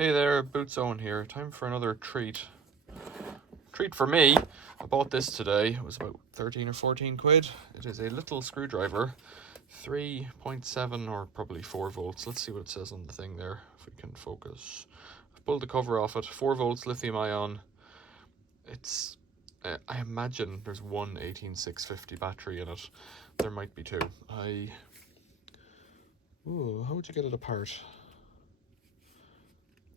Hey there, Boots Owen here. Time for another treat. Treat for me. I bought this today. It was about 13 or 14 quid. It is a little screwdriver, 3.7 or probably 4 volts. Let's see what it says on the thing there, if we can focus. I've pulled the cover off it. 4 volts lithium ion. It's, I imagine there's one 18650 battery in it. There might be two. Ooh, how would you get it apart?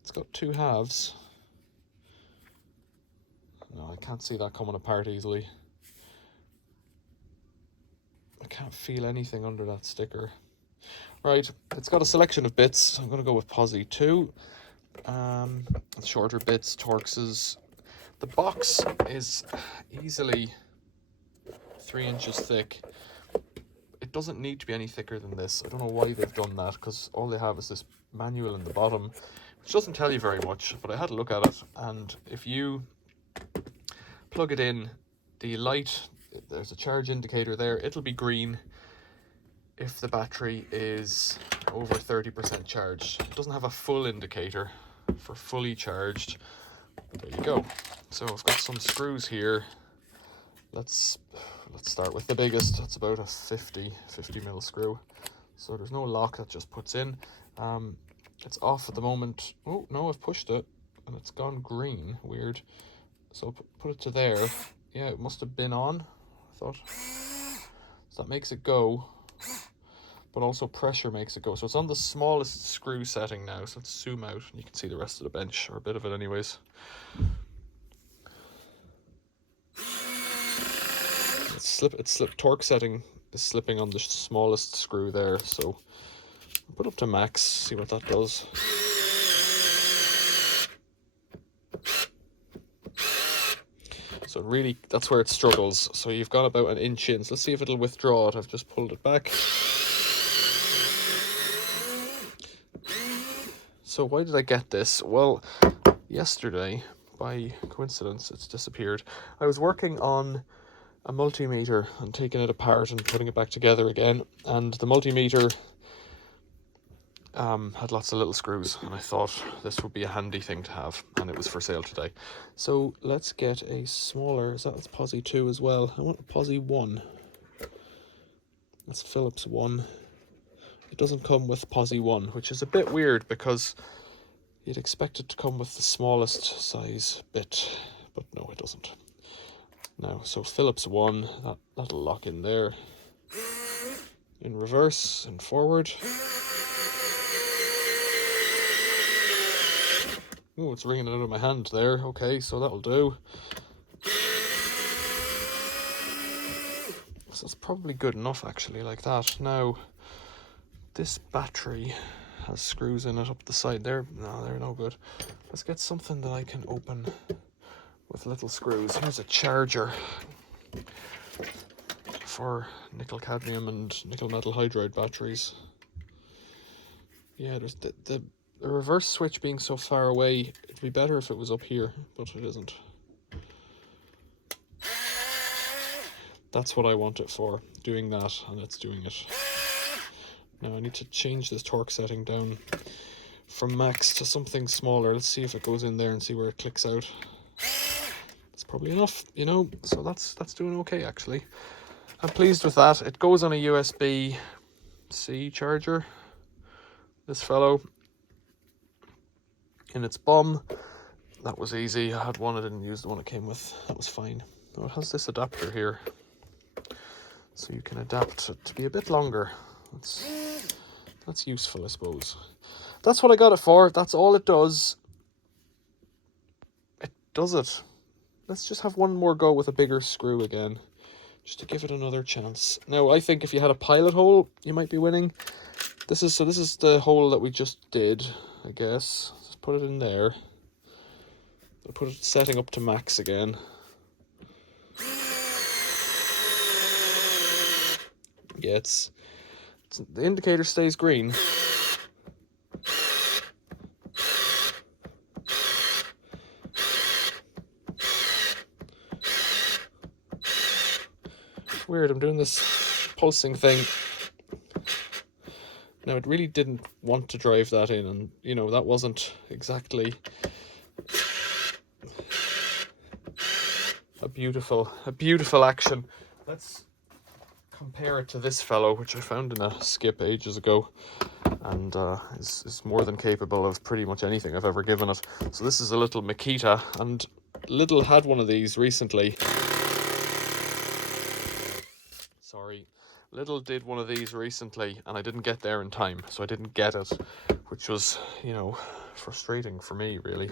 It's got two halves. No, I can't see that coming apart easily. I can't feel anything under that sticker. Right, it's got a selection of bits. I'm going to go with Posi 2. Shorter bits, Torxes. The box is easily 3 inches thick. It doesn't need to be any thicker than this. I don't know why they've done that, because all they have is this manual in the bottom, which doesn't tell you very much, but I had a look at it, and if you plug it in, the light, there's a charge indicator there, it'll be green if the battery is over 30% charged. It doesn't have a full indicator for fully charged. There you go. So I've got some screws here. Let's start with the biggest. That's about a 50 mil screw. So there's no lock, that just puts in. It's off at the moment. Oh no, I've pushed it and it's gone green. Weird. So put it to there. Yeah, it must have been on, I thought. So that makes it go, but also pressure makes it go. So it's on the smallest screw setting now. So let's zoom out and you can see the rest of the bench, or a bit of it anyways. It's slip torque setting is slipping on the smallest screw there. So I'll put up to max, see what that does. So really, that's where it struggles. So you've got about an inch in. So let's see if it'll withdraw it. I've just pulled it back. So why did I get this? Well, yesterday, by coincidence, it's disappeared. I was working on a multimeter and taking it apart and putting it back together again. And the multimeter had lots of little screws, and I thought this would be a handy thing to have, and it was for sale today. So let's get a smaller, that's Posi 2 as well. I want a Posi 1. That's Philips 1. It doesn't come with Posi 1, which is a bit weird because you'd expect it to come with the smallest size bit, but no, it doesn't. Now, so Philips 1, that'll lock in there. In reverse and forward. Oh, it's ringing out of my hand there. Okay, so that'll do. So it's probably good enough, actually, like that. Now, this battery has screws in it up the side there. No, they're no good. Let's get something that I can open with little screws. Here's a charger for nickel cadmium and nickel metal hydride batteries. Yeah, there's the reverse switch being so far away, it'd be better if it was up here, but it isn't. That's what I want it for, doing that, and it's doing it. Now I need to change this torque setting down from max to something smaller. Let's see if it goes in there and see where it clicks out. It's probably enough, you know, so that's doing okay, actually. I'm pleased with that. It goes on a USB-C charger, this fellow, in its bum. That was easy. I had one, I didn't use the one it came with. That was fine. Now it has this adapter here, so you can adapt it to be a bit longer. That's useful, I suppose. That's what I got it for. That's all it does. It does it. Let's just have one more go with a bigger screw again, just to give it another chance. Now, I think if you had a pilot hole, you might be winning. This is the hole that we just did, I guess. Let's put it in there. I'll put it setting up to max again. Yeah, the indicator stays green. It's weird, I'm doing this pulsing thing. Now, it really didn't want to drive that in, and, you know, that wasn't exactly a beautiful action. Let's compare it to this fellow, which I found in a skip ages ago, and is more than capable of pretty much anything I've ever given it. So this is a little Makita, and Little had one of these recently. Sorry. Little did one of these recently, and I didn't get there in time, so I didn't get it, which was, you know, frustrating for me, really.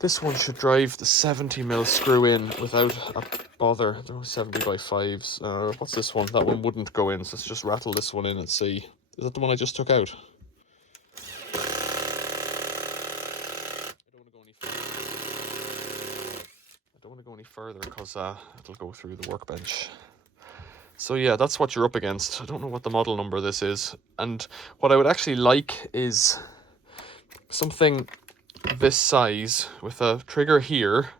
This one should drive the 70mm screw in without a bother. They're only 70 by 5s. What's this one? That one wouldn't go in, so let's just rattle this one in and see. Is that the one I just took out? I don't want to go any further because it'll go through the workbench. So yeah, that's what you're up against. I don't know what the model number this is. And what I would actually like is something this size with a trigger here.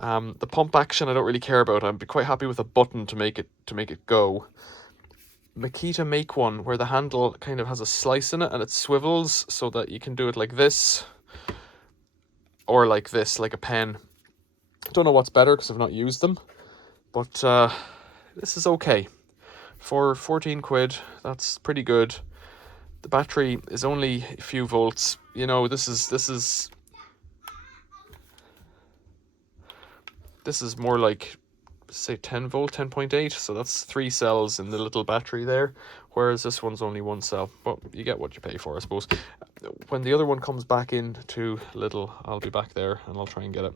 The pump action I don't really care about. I'd be quite happy with a button to make it go. Makita make one where the handle kind of has a slice in it and it swivels so that you can do it like this or like this, like a pen. Don't know what's better because I've not used them, but this is okay. For 14 quid, that's pretty good. The battery is only a few volts. You know, this is more like, say, 10 volt, 10.8. So that's 3 cells in the little battery there, whereas this one's only 1 cell. But you get what you pay for, I suppose. When the other one comes back into Little, I'll be back there and I'll try and get it.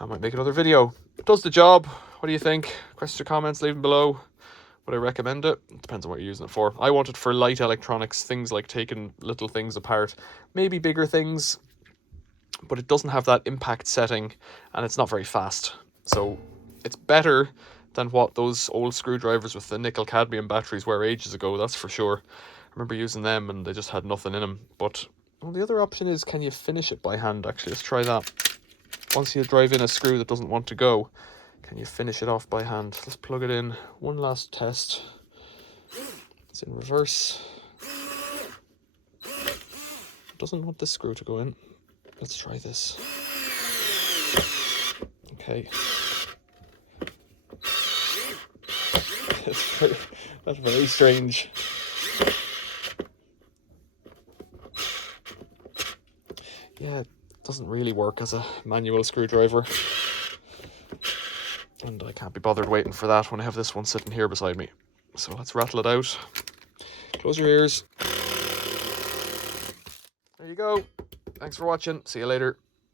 I might make another video. It does the job. What do you think? Questions or comments, leave them below. Would I recommend it? It depends on what you're using it for. I want it for light electronics, things like taking little things apart, maybe bigger things, but it doesn't have that impact setting and it's not very fast. So it's better than what those old screwdrivers with the nickel cadmium batteries were ages ago, that's for sure. I remember using them and they just had nothing in them. But well, the other option is, can you finish it by hand? Actually, let's try that. Once you drive in a screw that doesn't want to go, can you finish it off by hand? Let's plug it in. One last test. It's in reverse. Doesn't want this screw to go in. Let's try this. Okay. That's very strange. Yeah, it doesn't really work as a manual screwdriver. And I can't be bothered waiting for that when I have this one sitting here beside me. So let's rattle it out. Close your ears. There you go. Thanks for watching. See you later.